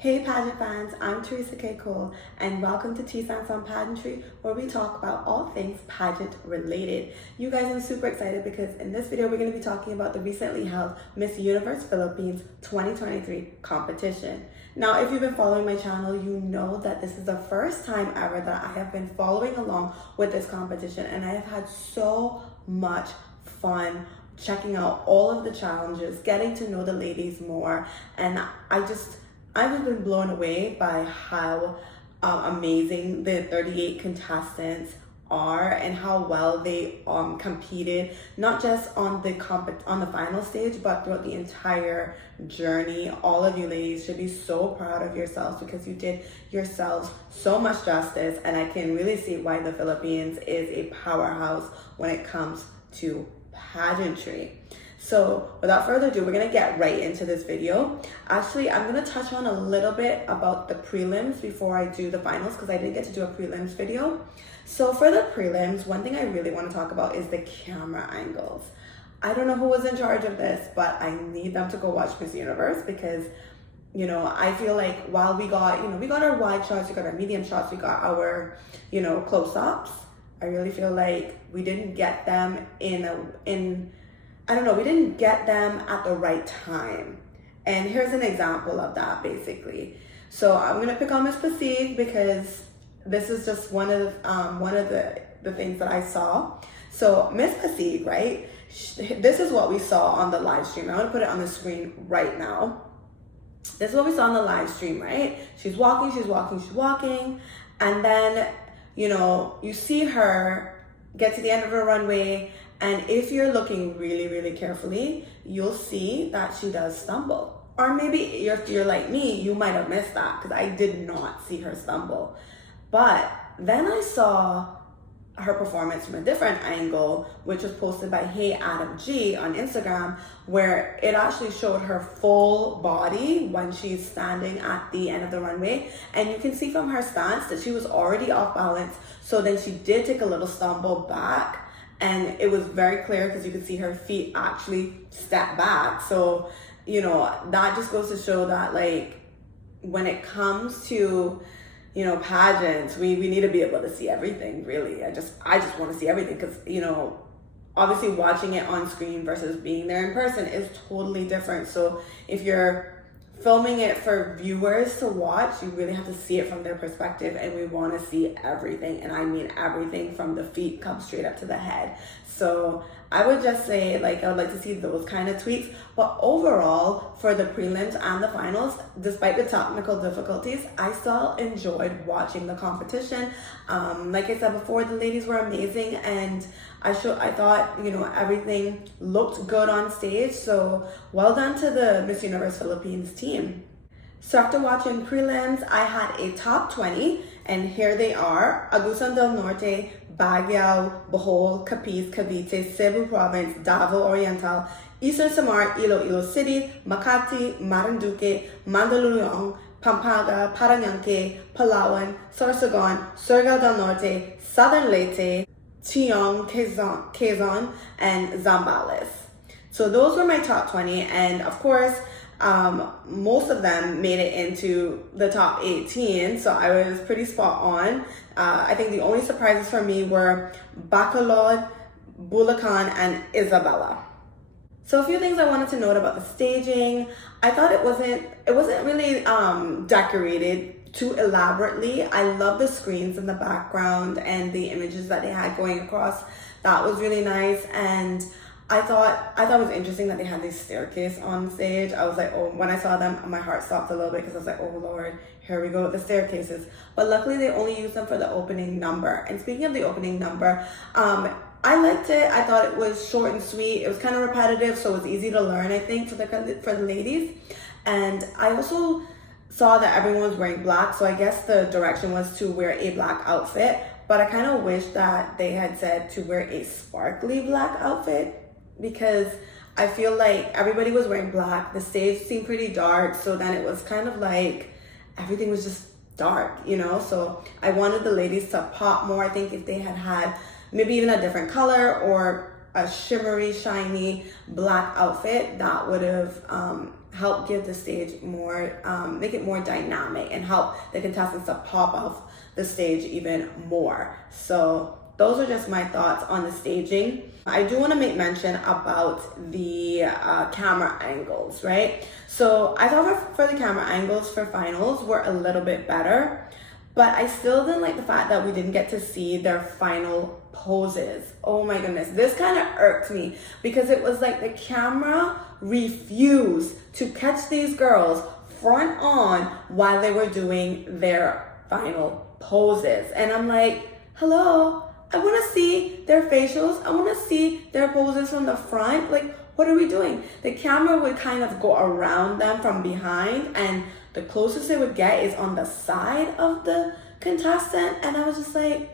Hey pageant fans, I'm Theresa K and welcome to T-Stance on Pageantry, where we talk about all things pageant related. You guys, I'm super excited because in this video we're going to be talking about the recently held Miss Universe Philippines 2023 competition. Now, if you've been following my channel, you know that this is the first time ever that I have been following along with this competition, and I have had so much fun checking out all of the challenges, getting to know the ladies more, and I've just been blown away by how amazing the 38 contestants are and how well they competed, not just on the final stage, but throughout the entire journey. All of you ladies should be so proud of yourselves because you did yourselves so much justice, and I can really see why the Philippines is a powerhouse when it comes to pageantry. So without further ado, we're gonna get right into this video. Actually, I'm gonna touch on a little bit about the prelims before I do the finals, because I didn't get to do a prelims video. So for the prelims, one thing I really want to talk about is the camera angles. I don't know who was in charge of this, but I need them to go watch Miss Universe, because I feel like while we got our wide shots, we got our medium shots, we got our close-ups, I really feel like we didn't get them we didn't get them at the right time. And here's an example of that, basically. So I'm gonna pick on Miss Makati because this is just one of the things that I saw. So Miss Makati, right? This is what we saw on the live stream. I'm gonna put it on the screen right now. This is what we saw on the live stream, right? She's walking, and then you see her get to the end of her runway. And if you're looking really, really carefully, you'll see that she does stumble. Or maybe if you're like me, you might have missed that because I did not see her stumble. But then I saw her performance from a different angle, which was posted by Hey Adam G on Instagram, where it actually showed her full body when she's standing at the end of the runway. And you can see from her stance that she was already off balance. So then she did take a little stumble back. And it was very clear because you could see her feet actually step back. So, that just goes to show that, like, when it comes to, pageants, we need to be able to see everything, really. I just want to see everything because, obviously watching it on screen versus being there in person is totally different. So if you're filming it for viewers to watch, you really have to see it from their perspective, and we want to see everything, and I mean everything from the feet come straight up to the head. So I would just say, I would like to see those kind of tweaks. But overall, for the prelims and the finals, despite the technical difficulties, I still enjoyed watching the competition. Like I said before, the ladies were amazing, and I thought, everything looked good on stage. So well done to the Miss Universe Philippines team. So after watching prelims, I had a top 20, and here they are: Agusan del Norte, Baguio, Bohol, Capiz, Cavite, Cebu Province, Davao Oriental, Eastern Samar, Iloilo City, Makati, Marinduque, Mandaluyong, Pampanga, Paranaque, Palawan, Sorsogon, Surigao del Norte, Southern Leyte, Tiong, Quezon, and Zambales. So those were my top 20, and of course, most of them made it into the top 18, so I was pretty spot on. I think the only surprises for me were Bacolod, Bulacan, and Isabela. So a few things I wanted to note about the staging. I thought it wasn't really decorated too elaborately. I love the screens in the background and the images that they had going across. That was really nice. And I thought it was interesting that they had this staircase on stage. I was like, oh, when I saw them, my heart stopped a little bit because I was like, oh Lord, here we go with the staircases. But luckily they only used them for the opening number. And speaking of the opening number, I liked it. I thought it was short and sweet. It was kind of repetitive, so it was easy to learn, I think, for the ladies. And I also saw that everyone was wearing black, so I guess the direction was to wear a black outfit. But I kind of wish that they had said to wear a sparkly black outfit, because I feel like everybody was wearing black. The stage seemed pretty dark, so then it was kind of like everything was just dark, So I wanted the ladies to pop more. I think if they had maybe even a different color or a shimmery, shiny black outfit, that would have help give the stage more, make it more dynamic and help the contestants to pop off the stage even more. So those are just my thoughts on the staging. I do want to make mention about the camera angles, right? So I thought for the camera angles for finals were a little bit better, but I still didn't like the fact that we didn't get to see their final poses. Oh my goodness, this kind of irked me because it was like the camera refused to catch these girls front on while they were doing their final poses. And I'm like, hello, I want to see their facials. I want to see their poses from the front. Like, what are we doing? The camera would kind of go around them from behind, and the closest it would get is on the side of the contestant. And I was just like,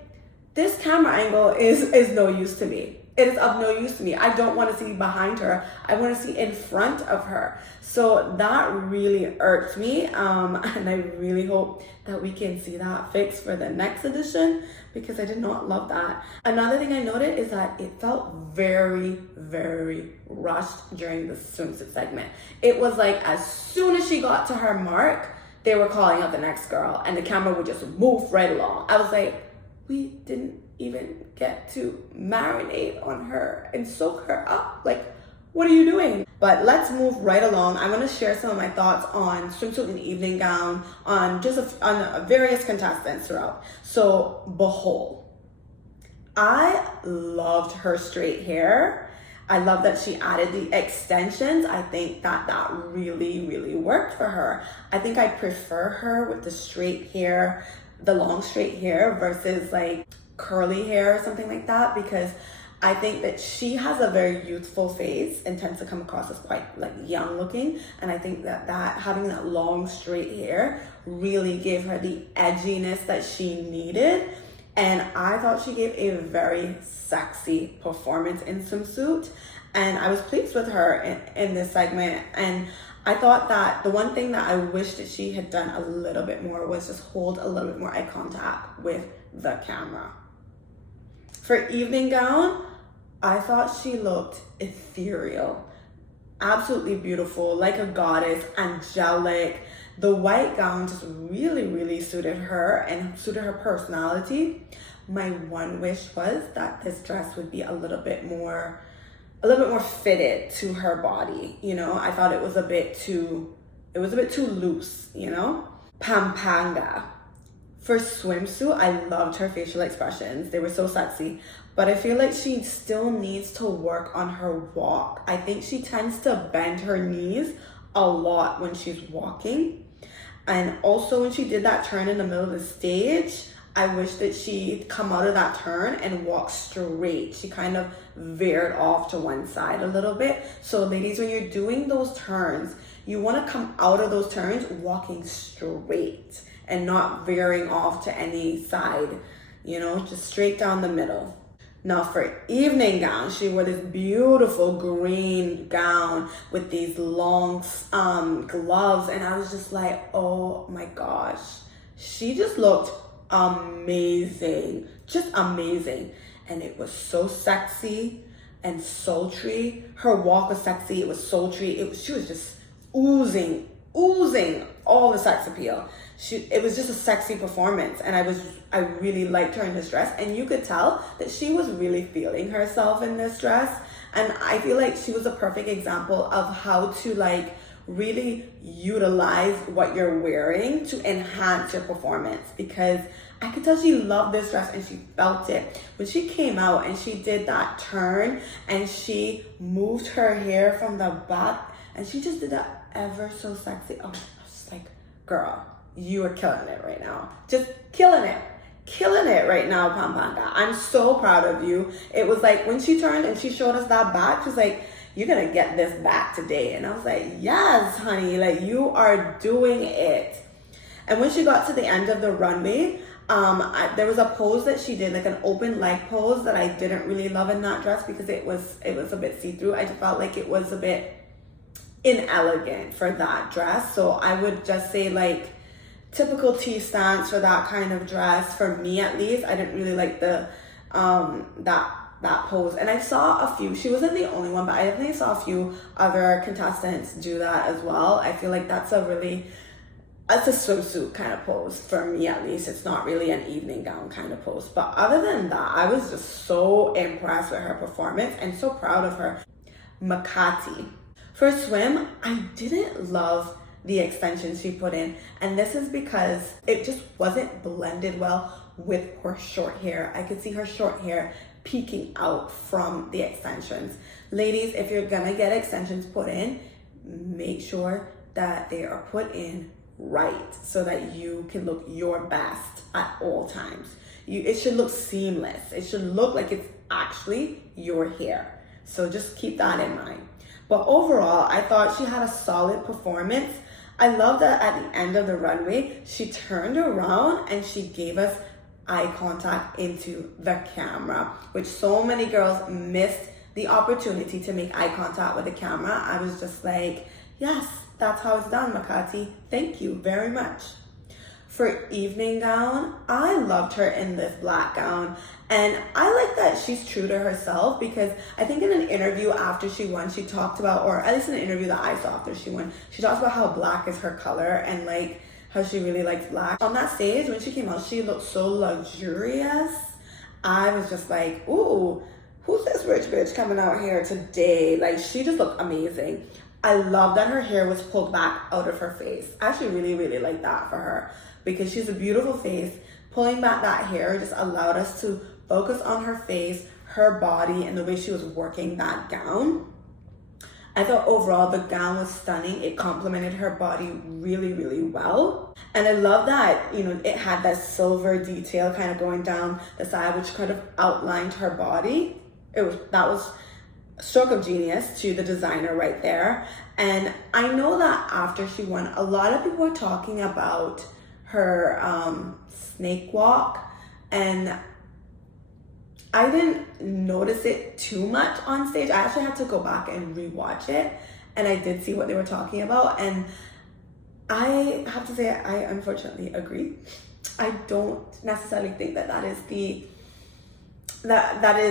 this camera angle is no use to me. It is of no use to me. I don't want to see behind her. I want to see in front of her. So that really irked me. And I really hope that we can see that fixed for the next edition, because I did not love that. Another thing I noted is that it felt very, very rushed during the swimsuit segment. It was like as soon as she got to her mark, they were calling out the next girl and the camera would just move right along. I was like, we didn't even get to marinate on her and soak her up. Like, what are you doing? But let's move right along. I'm gonna share some of my thoughts on swimsuit and evening gown, on on various contestants throughout. So, Behold. I loved her straight hair. I love that she added the extensions. I think that really, really worked for her. I think I prefer her with the straight hair, the long straight hair versus like curly hair or something like that, because I think that she has a very youthful face and tends to come across as quite like young looking, and I think that having that long straight hair really gave her the edginess that she needed. And I thought she gave a very sexy performance in swimsuit, and I was pleased with her in this segment. And I thought that the one thing that I wish that she had done a little bit more was just hold a little bit more eye contact with the camera. For evening gown, I thought she looked ethereal, absolutely beautiful, like a goddess, angelic. The white gown just really, really suited her and suited her personality. My one wish was that this dress would be a little bit more fitted to her body. You know, I thought it was a bit too loose, you know? Pampanga. For swimsuit, I loved her facial expressions. They were so sexy, but I feel like she still needs to work on her walk. I think she tends to bend her knees a lot when she's walking. And also when she did that turn in the middle of the stage, I wish that she'd come out of that turn and walk straight. She kind of veered off to one side a little bit. So ladies, when you're doing those turns, you want to come out of those turns walking straight and not veering off to any side, you know, just straight down the middle. Now for evening gown, she wore this beautiful green gown with these long gloves, and I was just like, oh my gosh, she just looked amazing, just amazing. And it was so sexy and sultry. Her walk was sexy, it was sultry, she was just oozing all the sex appeal. It was just a sexy performance, and I really liked her in this dress, and you could tell that she was really feeling herself in this dress. And I feel like she was a perfect example of how to like really utilize what you're wearing to enhance your performance, because I could tell she loved this dress and she felt it. When she came out and she did that turn and she moved her hair from the back and she just did that ever so sexy. Oh, I was just like, girl, you are killing it right now. Just killing it right now, Pampanga. I'm so proud of you. It was like when she turned and she showed us that back, she was like, you're gonna get this back today. And I was like, yes, honey, like you are doing it. And when she got to the end of the runway, there was a pose that she did, like an open leg pose, that I didn't really love in that dress because it was a bit see-through. I just felt like it was a bit inelegant for that dress. So I would just say like typical T stance for that kind of dress, for me at least. I didn't really like the that that pose. And I saw a few, she wasn't the only one, but I definitely saw a few other contestants do that as well. I feel like that's a swimsuit kind of pose for me, at least. It's not really an evening gown kind of pose. But other than that, I was just so impressed with her performance and so proud of her. Makati. For swim, I didn't love the extensions she put in, and this is because it just wasn't blended well with her short hair. I could see her short hair peeking out from the extensions. Ladies, if you're gonna get extensions put in, make sure that they are put in right so that you can look your best at all times. It should look seamless. It should look like it's actually your hair. So just keep that in mind. But overall, I thought she had a solid performance. I love that at the end of the runway, she turned around and she gave us eye contact into the camera, which so many girls missed the opportunity to make eye contact with the camera. I was just like, yes, that's how it's done, Makati. Thank you very much. For evening gown, I loved her in this black gown. And I like that she's true to herself, because I think in an interview after she won, she talked about, or at least in an interview that I saw after she won, she talks about how black is her color and like how she really likes black. On that stage, when she came out, she looked so luxurious. I was just like, ooh, who's this rich bitch coming out here today? Like, she just looked amazing. I love that her hair was pulled back out of her face. I actually really, really like that for her, because she's a beautiful face. Pulling back that hair just allowed us to focus on her face, her body, and the way she was working that gown. I thought overall the gown was stunning. It complemented her body really, really well. And I love that, you know, it had that silver detail kind of going down the side, which kind of outlined her body. That was a stroke of genius to the designer right there. And I know that after she won, a lot of people were talking about her snake walk, and I didn't notice it too much on stage. I actually had to go back and rewatch it, and I did see what they were talking about, and I have to say I unfortunately agree. I don't necessarily think that that is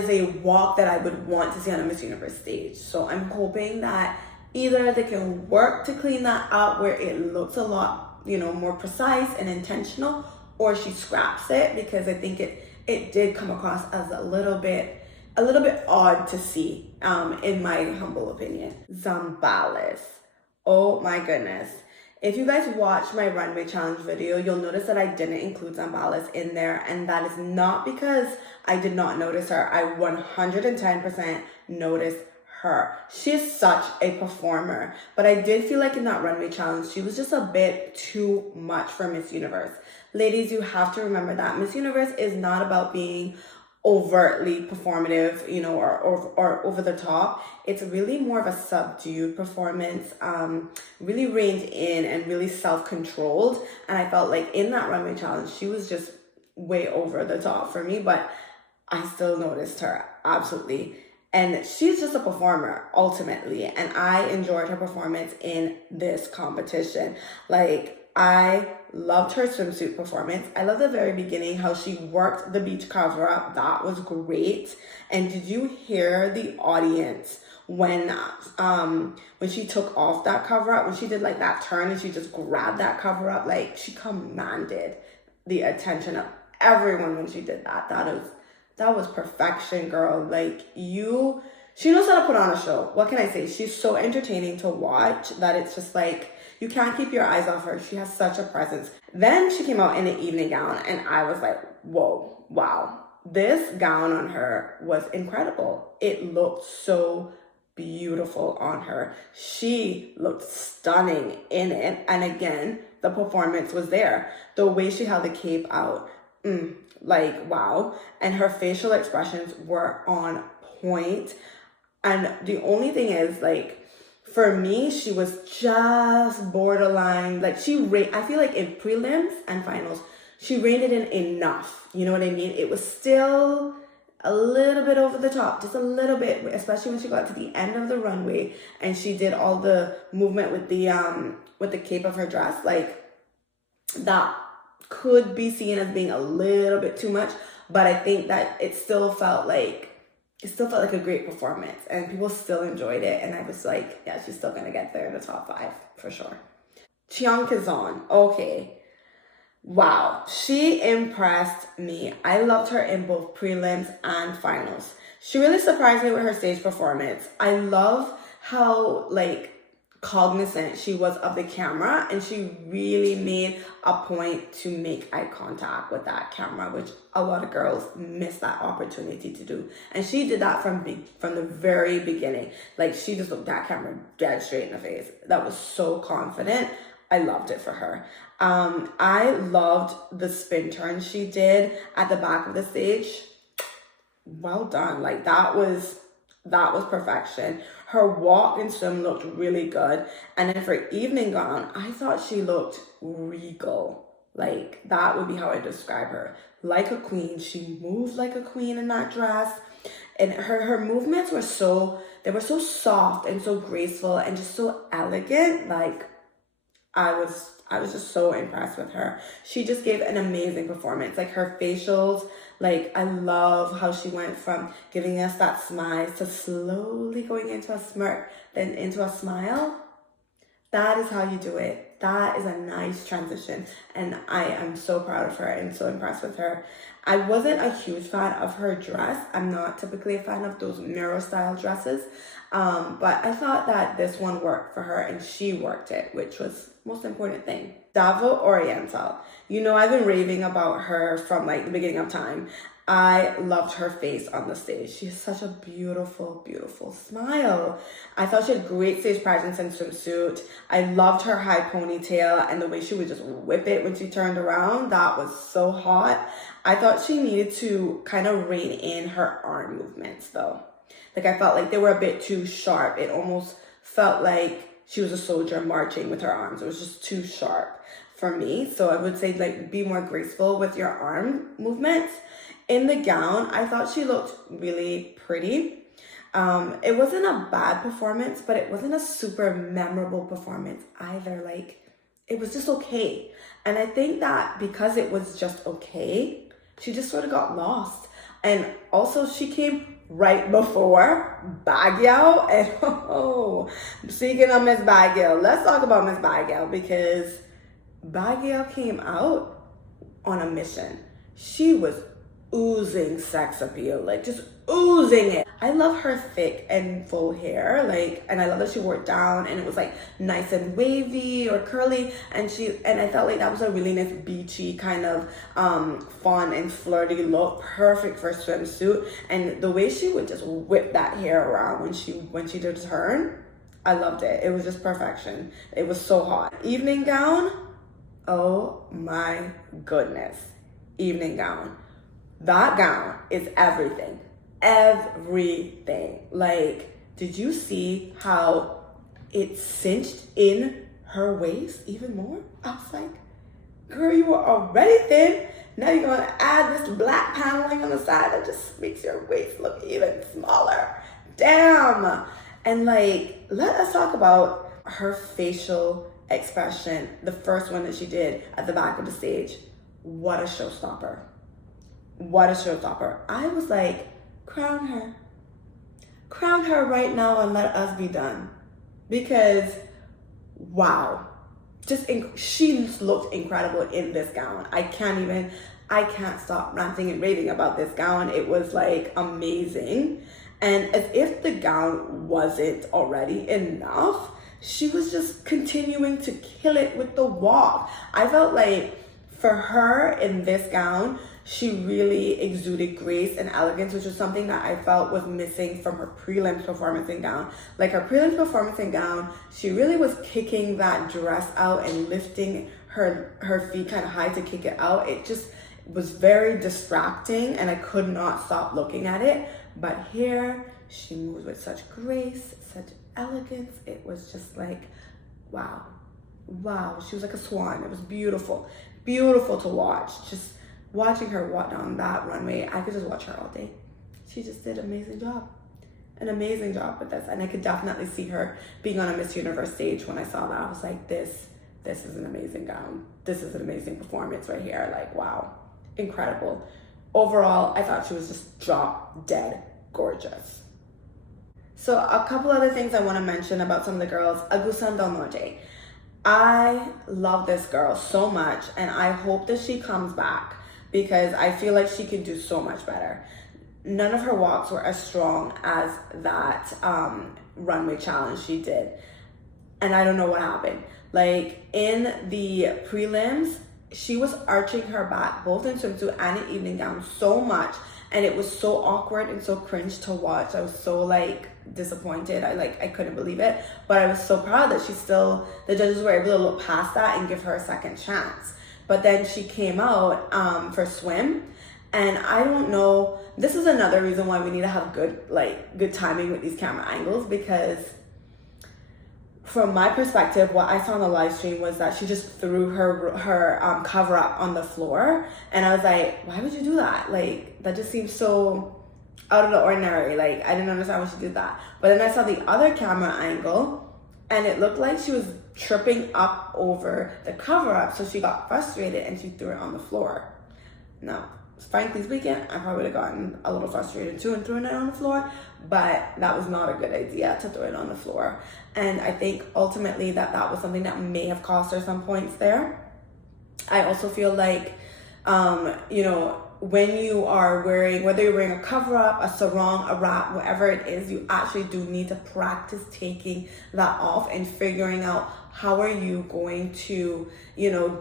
a walk that I would want to see on a Miss Universe stage. So I'm hoping that either they can work to clean that up where it looks a lot, you know, more precise and intentional, or she scraps it, because I think it did come across as a little bit odd to see, in my humble opinion. Zambales. Oh my goodness. If you guys watch my runway challenge video, you'll notice that I didn't include Zambales in there, and that is not because I did not notice her. I 110% noticed her. She is such a performer, but I did feel like in that runway challenge, she was just a bit too much for Miss Universe. Ladies, you have to remember that Miss Universe is not about being overtly performative, you know, or over the top. It's really more of a subdued performance, really reined in and really self-controlled. And I felt like in that runway challenge, she was just way over the top for me, but I still noticed her, absolutely. And she's just a performer, ultimately. And I enjoyed her performance in this competition. Like, I loved her swimsuit performance. I love the very beginning, how she worked the beach cover up. That was great. And did you hear the audience when she took off that cover up, when she did like that turn and she just grabbed that cover up? Like, she commanded the attention of everyone when she did that. That was perfection, girl. Like, she knows how to put on a show. What can I say? She's so entertaining to watch that it's just like, you can't keep your eyes off her. She has such a presence. Then she came out in an evening gown, and I was like, whoa, wow. This gown on her was incredible. It looked so beautiful on her. She looked stunning in it. And again, the performance was there. The way she held the cape out, like, wow. And her facial expressions were on point. And the only thing is, like, for me, she was just borderline. Like, I feel like in prelims and finals, she reined it in enough. You know what I mean? It was still a little bit over the top, just a little bit, especially when she got to the end of the runway and she did all the movement with the cape of her dress. Like, that could be seen as being a little bit too much, but I think that it still felt like it still felt like a great performance, and people still enjoyed it. And I was like, yeah, she's still gonna get there in the top 5 for sure. Cheong Kazan, okay. Wow, she impressed me. I loved her in both prelims and finals. She really surprised me with her stage performance. I love how like cognizant she was of the camera, and she really made a point to make eye contact with that camera, which a lot of girls miss that opportunity to do. And she did that from the very beginning. Like, she just looked that camera dead straight in the face. That was so confident. I loved it for her. I loved the spin turn she did at the back of the stage. Well done. Like, that was perfection. Her walk and swim looked really good. And then for evening gown, I thought she looked regal. Like, that would be how I describe her. Like a queen. She moved like a queen in that dress. And her movements were so soft and so graceful and just so elegant. Like, I was just so impressed with her. She just gave an amazing performance. Like, her facials, like, I love how she went from giving us that smile to slowly going into a smirk, then into a smile. That is how you do it. That is a nice transition. And I am so proud of her and so impressed with her. I wasn't a huge fan of her dress. I'm not typically a fan of those mirror style dresses. But I thought that this one worked for her, and she worked it, which was the most important thing. Davo Oriental. You know, I've been raving about her from like the beginning of time. I loved her face on the stage. She has such a beautiful, beautiful smile. I thought she had great stage presence in Swimsuit. I loved her high ponytail and the way she would just whip it when she turned around. That was so hot. I thought she needed to kind of rein in her arm movements though. Like, I felt like they were a bit too sharp. It almost felt like she was a soldier marching with her arms. It was just too sharp for me. So I would say, like, be more graceful with your arm movements. In the gown, I thought she looked really pretty. It wasn't a bad performance, but it wasn't a super memorable performance either. Like, it was just okay. And I think that because it was just okay, she just sort of got lost. And also, she came right before Baguio. And speaking of Miss Baguio, let's talk about Miss Baguio, because Baguio came out on a mission. She was oozing sex appeal, like just oozing it. I love her thick and full hair, like, and I love that she wore it down and it was like nice and wavy or curly, and I felt like that was a really nice beachy kind of fun and flirty look, perfect for swimsuit. And the way she would just whip that hair around when she did turn, I loved it. It was just perfection. It was so hot. Evening gown, oh my goodness. Evening gown. That gown is everything. Everything. Like, did you see how it cinched in her waist even more? I was like, girl, you were already thin. Now you're going to add this black paneling on the side that just makes your waist look even smaller. Damn. And like, let us talk about her facial expression. The first one that she did at the back of the stage. What a showstopper. What a showstopper. I was like, crown her. Crown her right now and let us be done. Because, wow. She looked incredible in this gown. I can't stop ranting and raving about this gown. It was like amazing. And as if the gown wasn't already enough, she was just continuing to kill it with the walk. I felt like for her in this gown, she really exuded grace and elegance, which was something that I felt was missing from her prelims performance and gown. Like, her prelims performance and gown, she really was kicking that dress out and lifting her feet kind of high to kick it out. It just was very distracting and I could not stop looking at it. But here, she moved with such grace, such elegance. It was just like, wow. Wow, she was like a swan. It was beautiful. Beautiful to watch. Just watching her walk down that runway, I could just watch her all day. She just did an amazing job with this. And I could definitely see her being on a Miss Universe stage. When I saw that, I was like, this is an amazing gown. This is an amazing performance right here. Like, wow, incredible. Overall, I thought she was just drop dead gorgeous. So a couple other things I want to mention about some of the girls. Agusan Del Norte. I love this girl so much, and I hope that she comes back because I feel like she could do so much better. None of her walks were as strong as that runway challenge she did. And I don't know what happened. Like in the prelims, she was arching her back, both in swimsuit and in evening gown, so much. And it was so awkward and so cringe to watch. I was so like disappointed. I couldn't believe it. But I was so proud that the judges were able to look past that and give her a second chance. But then she came out for swim. And I don't know, this is another reason why we need to have good timing with these camera angles, because from my perspective, what I saw on the live stream was that she just threw her cover up on the floor. And I was like, why would you do that? Like, that just seems so out of the ordinary. Like, I didn't understand why she did that. But then I saw the other camera angle, and it looked like she was tripping up over the cover up. So she got frustrated and she threw it on the floor. Now, frankly speaking, I probably would have gotten a little frustrated too and thrown it on the floor, but that was not a good idea to throw it on the floor. And I think ultimately that was something that may have cost her some points there. I also feel like, when you are wearing, whether you're wearing a cover up, a sarong, a wrap, whatever it is, you actually do need to practice taking that off and figuring out how are you going to,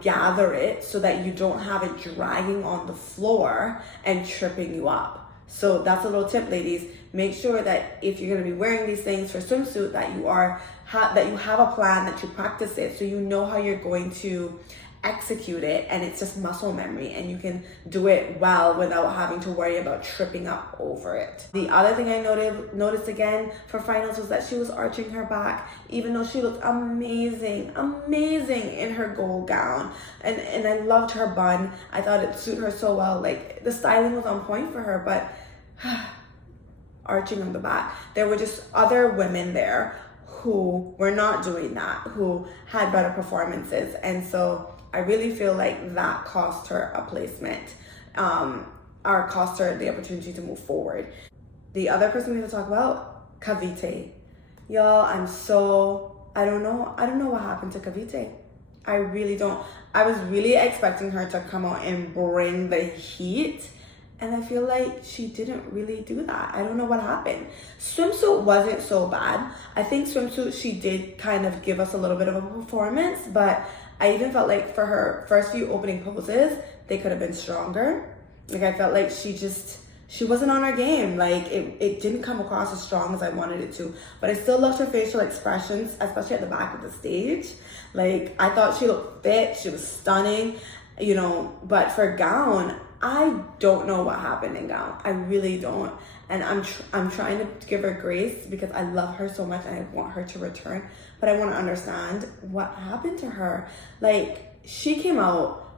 gather it so that you don't have it dragging on the floor and tripping you up. So that's a little tip, ladies. Make sure that if you're going to be wearing these things for swimsuit, that you have a plan, that you practice it so you know how you're going to execute it, and it's just muscle memory and you can do it well without having to worry about tripping up over it. The other thing I noticed again for finals was that she was arching her back, even though she looked amazing in her gold gown, and I loved her bun. I thought it suited her so well. Like, the styling was on point for her, but arching on the back. There were just other women there who were not doing that, who had better performances, and so I really feel like that cost her a placement, or cost her the opportunity to move forward. The other person we have to talk about, Kavite. Y'all, I don't know what happened to Kavite. I really don't. I was really expecting her to come out and bring the heat, and I feel like she didn't really do that. I don't know what happened. Swimsuit wasn't so bad. I think swimsuit, she did kind of give us a little bit of a performance, but I even felt like for her first few opening poses, they could have been stronger. Like, I felt like she wasn't on her game. Like, it didn't come across as strong as I wanted it to. But I still loved her facial expressions, especially at the back of the stage. Like, I thought she looked fit. She was stunning, But for gown, I don't know what happened in gown. I really don't. And I'm trying to give her grace because I love her so much and I want her to return. But I want to understand what happened to her. Like, she came out,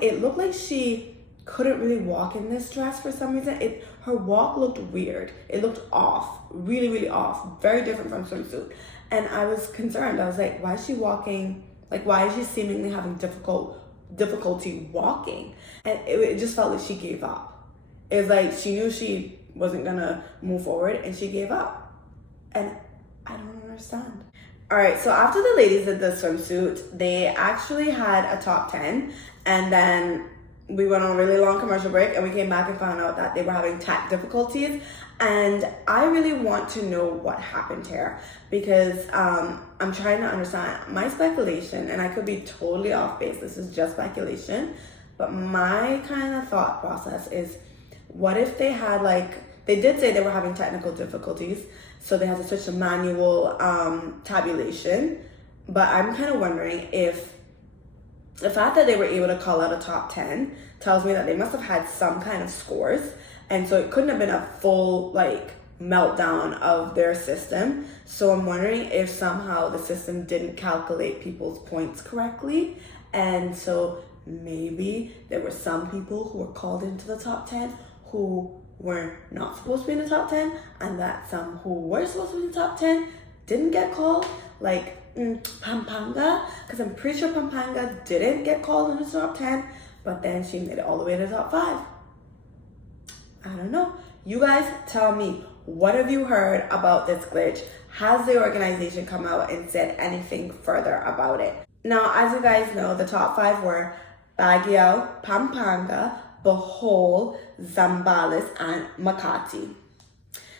it looked like she couldn't really walk in this dress for some reason. Her walk looked weird. It looked off, really, really off, very different from swimsuit. And I was concerned. I was like, why is she walking? Like, why is she seemingly having difficulty walking? And it just felt like she gave up. It was like she knew she wasn't gonna move forward and she gave up. And I don't understand. All right, so after the ladies did the swimsuit, they actually had a top 10, and then we went on a really long commercial break and we came back and found out that they were having tech difficulties. And I really want to know what happened here because I'm trying to understand. My speculation, and I could be totally off base, this is just speculation, but my kind of thought process is, what if they had they did say they were having technical difficulties, so they had to switch to manual tabulation, but I'm kind of wondering if the fact that they were able to call out a top 10 tells me that they must have had some kind of scores, and so it couldn't have been a full meltdown of their system. So I'm wondering if somehow the system didn't calculate people's points correctly, and so maybe there were some people who were called into the top 10 who were not supposed to be in the top 10, and that some who were supposed to be in the top 10 didn't get called, like Pampanga, because I'm pretty sure Pampanga didn't get called in the top 10, but then she made it all the way to the top 5. I don't know. You guys tell me, What have you heard about this glitch? Has the organization come out and said anything further about it? Now, as you guys know, the top 5 were Baguio, Pampanga, Bohol, Zambales, and Makati.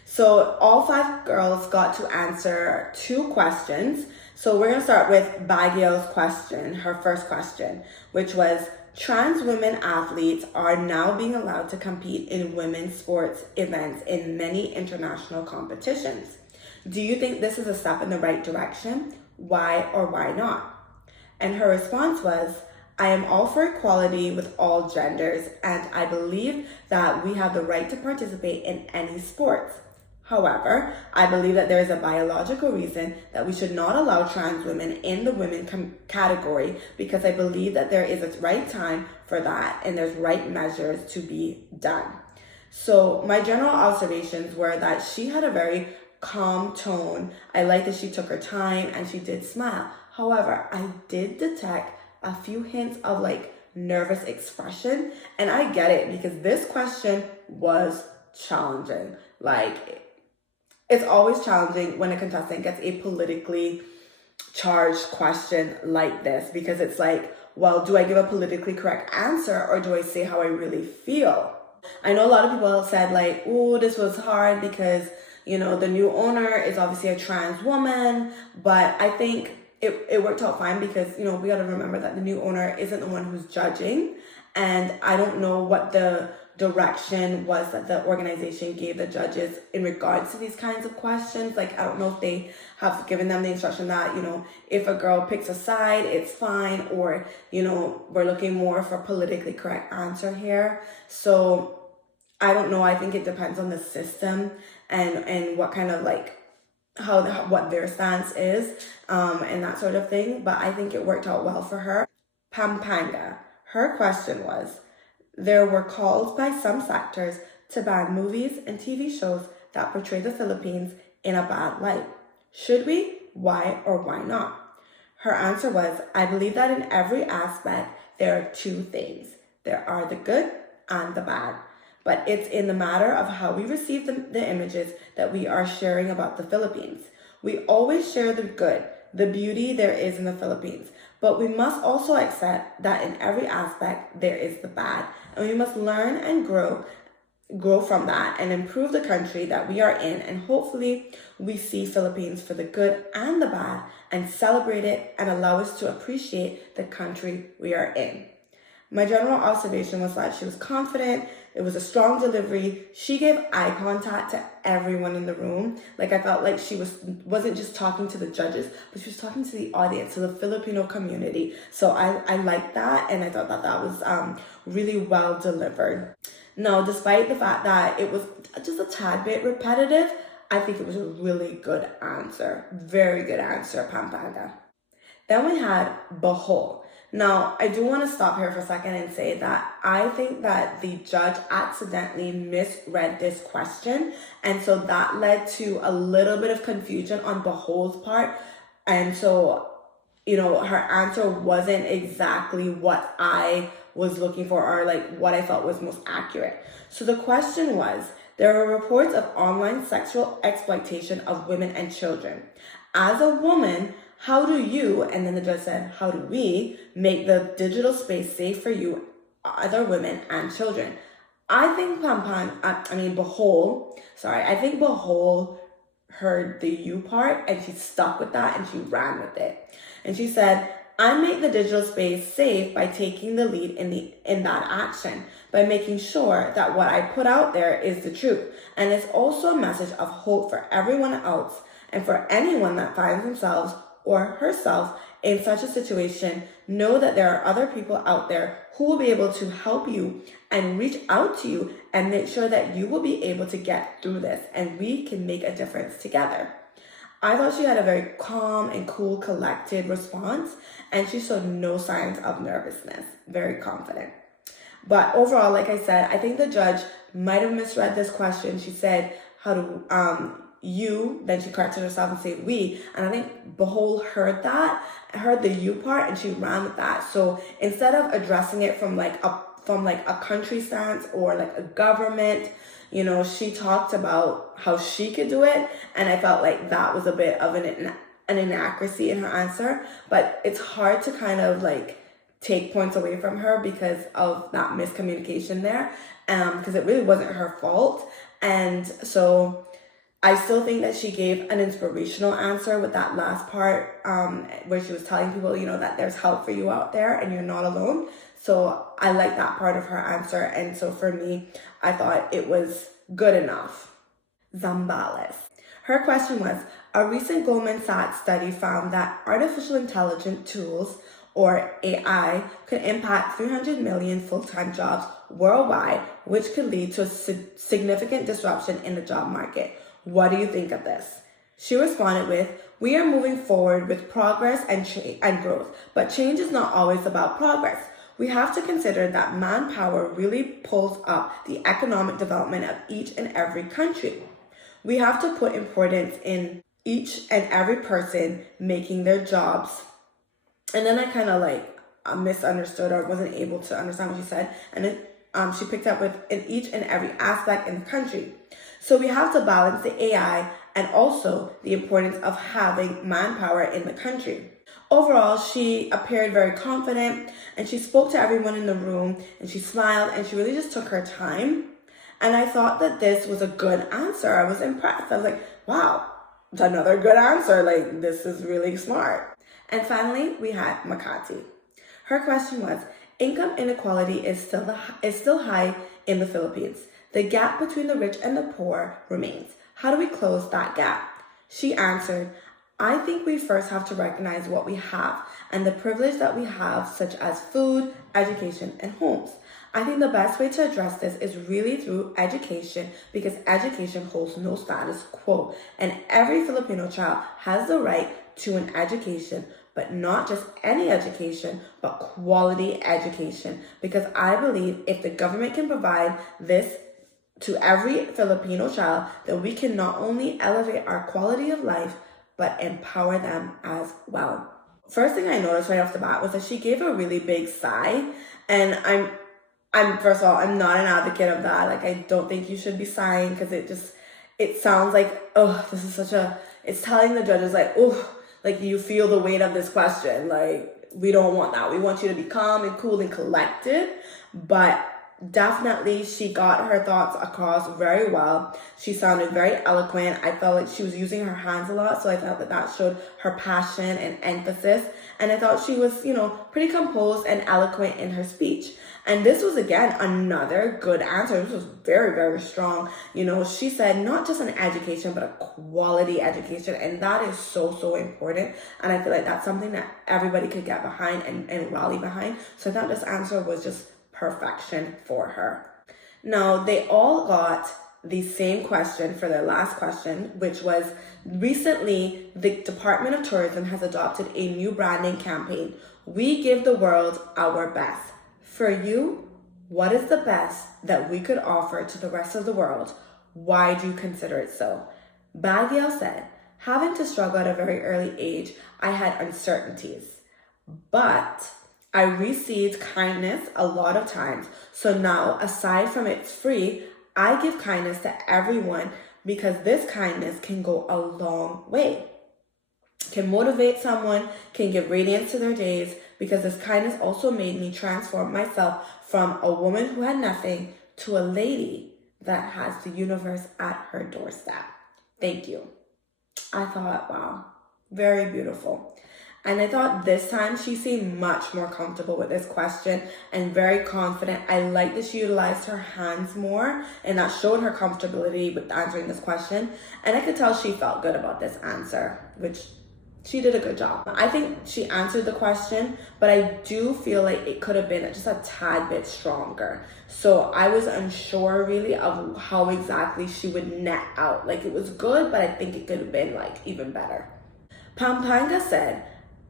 So all 5 girls got to answer 2 questions. So we're going to start with Baguio's question, her first question, which was, trans women athletes are now being allowed to compete in women's sports events in many international competitions. Do you think this is a step in the right direction? Why or why not? And her response was, I am all for equality with all genders, and I believe that we have the right to participate in any sports. However, I believe that there is a biological reason that we should not allow trans women in the women category, because I believe that there is a right time for that and there's right measures to be done. So my general observations were that she had a very calm tone. I like that she took her time and she did smile. However, I did detect a few hints of like nervous expression, and I get it because this question was challenging. Like, it's always challenging when a contestant gets a politically charged question like this, because it's like, well, do I give a politically correct answer or do I say how I really feel? I know a lot of people said like, oh, this was hard because, you know, the new owner is obviously a trans woman, but I think it worked out fine because, you know, we got to remember that the new owner isn't the one who's judging, and I don't know what the direction was that the organization gave the judges in regards to these kinds of questions. Like, I don't know if they have given them the instruction that, you know, if a girl picks a side, it's fine, or, you know, we're looking more for politically correct answer here. So I don't know. I think it depends on the system and what kind of like what their stance is, and that sort of thing. But I think it worked out well for her. Pampanga, her question was, there were calls by some sectors to ban movies and TV shows that portray the Philippines in a bad light. Should we? Why or why not? Her answer was, I believe that in every aspect, there are 2 things. There are the good and the bad. But it's in the matter of how we receive the images that we are sharing about the Philippines. We always share the good, the beauty there is in the Philippines. But we must also accept that in every aspect, there is the bad. And we must learn and grow from that and improve the country that we are in. And hopefully we see Philippines for the good and the bad and celebrate it and allow us to appreciate the country we are in. My general observation was that she was confident. It was a strong delivery. She gave eye contact to everyone in the room. Like, I felt like she wasn't just talking to the judges, but she was talking to the audience, to the Filipino community. So I liked that, and I thought that that was really well delivered. Now, despite the fact that it was just a tad bit repetitive, I think it was a really good answer. Very good answer, Pampanga. Then we had Bohol. Now, I do want to stop here for a second and say that I think that the judge accidentally misread this question. And so that led to a little bit of confusion on Behol's part. And so, you know, her answer wasn't exactly what I was looking for, or like what I felt was most accurate. So the question was, there were reports of online sexual exploitation of women and children. As a woman, how do you, and then the judge said, how do we make the digital space safe for you, other women and children? I think Bohol heard the you part and she stuck with that and she ran with it. And she said, I make the digital space safe by taking the lead in that action, by making sure that what I put out there is the truth. And it's also a message of hope for everyone else and for anyone that finds themselves or herself in such a situation. Know that there are other people out there who will be able to help you and reach out to you and make sure that you will be able to get through this and we can make a difference together. I thought she had a very calm and cool, collected response, and she showed no signs of nervousness. Very confident. But overall, like I said, I think the judge might have misread this question. She said, how do you, then she corrected herself and said we, and I think Behol heard the you part and she ran with that. So instead of addressing it from like from like a country stance or like a government. You know, she talked about how she could do it, and I felt like that was a bit of an inaccuracy in her answer. But it's hard to kind of like take points away from her because of that miscommunication there, because it really wasn't her fault. And so I still think that she gave an inspirational answer with that last part, where she was telling people, you know, that there's help for you out there and you're not alone. So I like that part of her answer. And so for me, I thought it was good enough. Zambales. Her question was, a recent Goldman Sachs study found that artificial intelligence tools, or AI, could impact 300 million full-time jobs worldwide, which could lead to a significant disruption in the job market. What do you think of this? She responded with, we are moving forward with progress and growth, but change is not always about progress. We have to consider that manpower really pulls up the economic development of each and every country. We have to put importance in each and every person making their jobs. And then I kind of like misunderstood or wasn't able to understand what she said. And then she picked up with in each and every aspect in the country. So we have to balance the AI and also the importance of having manpower in the country. Overall, she appeared very confident, and she spoke to everyone in the room, and she smiled, and she really just took her time. And I thought that this was a good answer. I was impressed. I was like, wow, it's another good answer. Like, this is really smart. And finally, we had Makati. Her question was, income inequality is still high in the Philippines. The gap between the rich and the poor remains. How do we close that gap? She answered, I think we first have to recognize what we have and the privilege that we have, such as food, education, and homes. I think the best way to address this is really through education, because education holds no status quo, and every Filipino child has the right to an education, but not just any education, but quality education. Because I believe if the government can provide this to every Filipino child, then we can not only elevate our quality of life, but empower them as well. First thing I noticed right off the bat was that she gave a really big sigh, and I'm first of all, I'm not an advocate of that. Like, I don't think you should be sighing, because it sounds like, oh, this is it's telling the judges like, oh, like you feel the weight of this question. Like, we don't want that. We want you to be calm and cool and collected, but definitely she got her thoughts across very well. She sounded very eloquent. I felt like she was using her hands a lot, so I felt that showed her passion and emphasis. And I thought she was, pretty composed and eloquent in her speech. And this was, again, another good answer. This was very, very strong. She said not just an education, but a quality education. And that is so, so important. And I feel like that's something that everybody could get behind and rally behind. So I thought this answer was just perfection for her. Now, they all got the same question for their last question, which was, recently, the Department of Tourism has adopted a new branding campaign. We give the world our best. For you, what is the best that we could offer to the rest of the world? Why do you consider it so? Baguio said, having to struggle at a very early age, I had uncertainties, but I received kindness a lot of times. So now, aside from it's free, I give kindness to everyone, because this kindness can go a long way. Can motivate someone, can give radiance to their days, because this kindness also made me transform myself from a woman who had nothing to a lady that has the universe at her doorstep. Thank you. I thought, wow, very beautiful. And I thought this time she seemed much more comfortable with this question and very confident. I like that she utilized her hands more, and that showed her comfortability with answering this question. And I could tell she felt good about this answer, which she did a good job. I think she answered the question, but I do feel like it could have been just a tad bit stronger. So I was unsure really of how exactly she would net out. Like, it was good, but I think it could have been like even better. Pampanga said,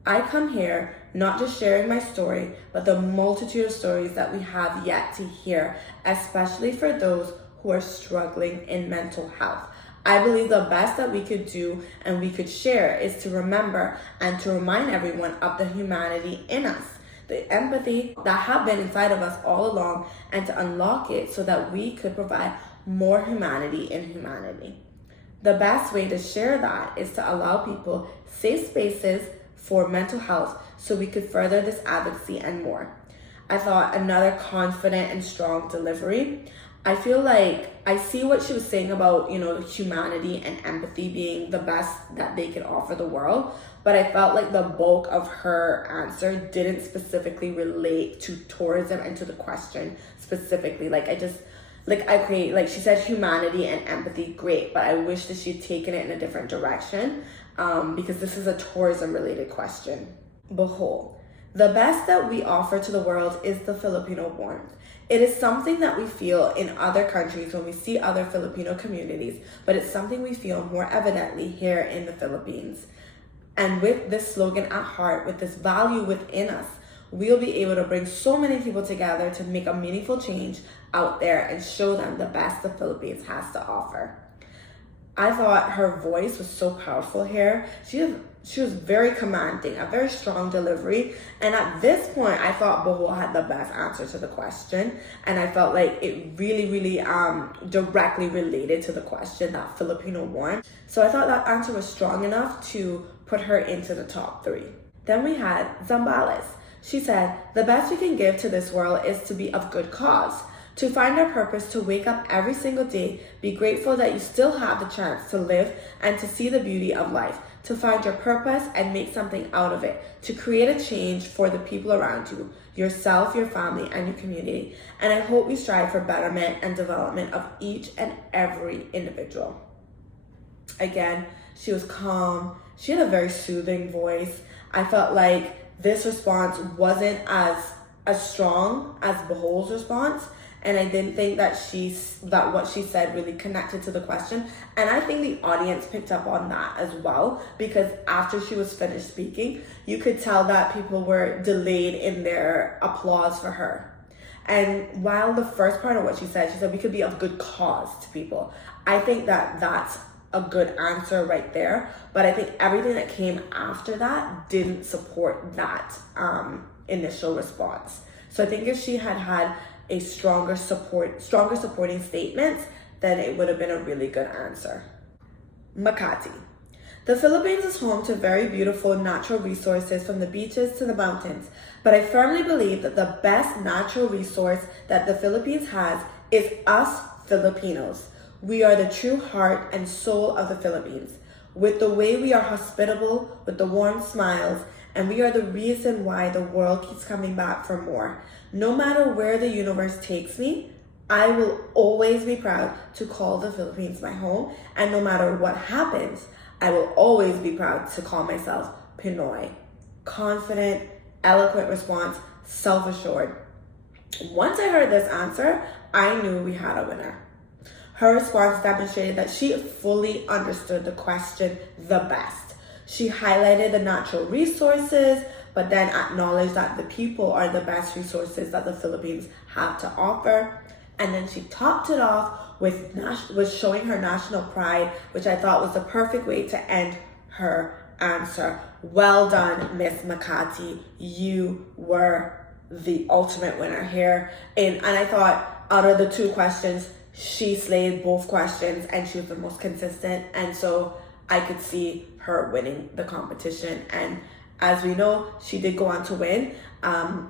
I come here not just sharing my story, but the multitude of stories that we have yet to hear, especially for those who are struggling in mental health. I believe the best that we could do and we could share is to remember and to remind everyone of the humanity in us, the empathy that have been inside of us all along, and to unlock it so that we could provide more humanity in humanity. The best way to share that is to allow people safe spaces for mental health so we could further this advocacy and more. I thought another confident and strong delivery. I feel like I see what she was saying about, humanity and empathy being the best that they could offer the world, but I felt like the bulk of her answer didn't specifically relate to tourism and to the question specifically. She said humanity and empathy, great, but I wish that she'd taken it in a different direction because this is a tourism related question. Behold, the best that we offer to the world is the Filipino warmth. It is something that we feel in other countries when we see other Filipino communities, but it's something we feel more evidently here in the Philippines. And with this slogan at heart, with this value within us, we'll be able to bring so many people together to make a meaningful change out there and show them the best the Philippines has to offer. I thought her voice was so powerful here. She was very commanding, a very strong delivery. And at this point, I thought Bohol had the best answer to the question. And I felt like it really, really directly related to the question, that Filipino warmth. So I thought that answer was strong enough to put her into the top 3. Then we had Zambales. She said, the best we can give to this world is to be of good cause. To find our purpose, to wake up every single day, be grateful that you still have the chance to live and to see the beauty of life, to find your purpose and make something out of it, to create a change for the people around you, yourself, your family, and your community. And I hope we strive for betterment and development of each and every individual. Again, she was calm. She had a very soothing voice. I felt like this response wasn't as strong as Behol's response. And I didn't think that what she said really connected to the question. And I think the audience picked up on that as well, because after she was finished speaking, you could tell that people were delayed in their applause for her. And while the first part of what she said we could be of good cause to people. I think that that's a good answer right there. But I think everything that came after that didn't support that initial response. So I think if she had a stronger supporting statements, then it would have been a really good answer. Makati. The Philippines is home to very beautiful natural resources from the beaches to the mountains, but I firmly believe that the best natural resource that the Philippines has is us Filipinos. We are the true heart and soul of the Philippines. With the way we are hospitable, with the warm smiles, and we are the reason why the world keeps coming back for more. No matter where the universe takes me, I will always be proud to call the Philippines my home. And no matter what happens, I will always be proud to call myself Pinoy. Confident, eloquent response, self-assured. Once I heard this answer, I knew we had a winner. Her response demonstrated that she fully understood the question the best. She highlighted the natural resources, but then acknowledged that the people are the best resources that the Philippines have to offer. And then she topped it off with showing her national pride, which I thought was the perfect way to end her answer. Well done, Miss Makati. You were the ultimate winner here. And I thought out of the 2 questions, she slayed both questions and she was the most consistent. And so I could see her winning the competition. And as we know, she did go on to win.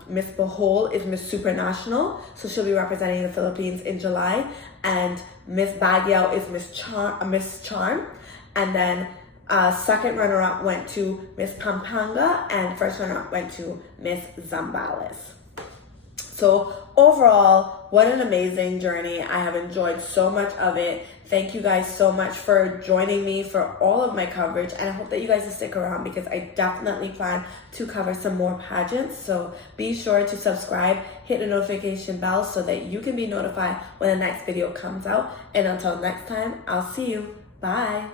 Miss Bohol is Miss Supranational, so she'll be representing the Philippines in July. And Miss Baguio is Miss Charm. And then second runner-up went to Miss Pampanga, and first runner-up went to Miss Zambales. So overall, what an amazing journey. I have enjoyed so much of it. Thank you guys so much for joining me for all of my coverage, and I hope that you guys will stick around because I definitely plan to cover some more pageants. So be sure to subscribe, hit the notification bell so that you can be notified when the next video comes out. And until next time, I'll see you. Bye.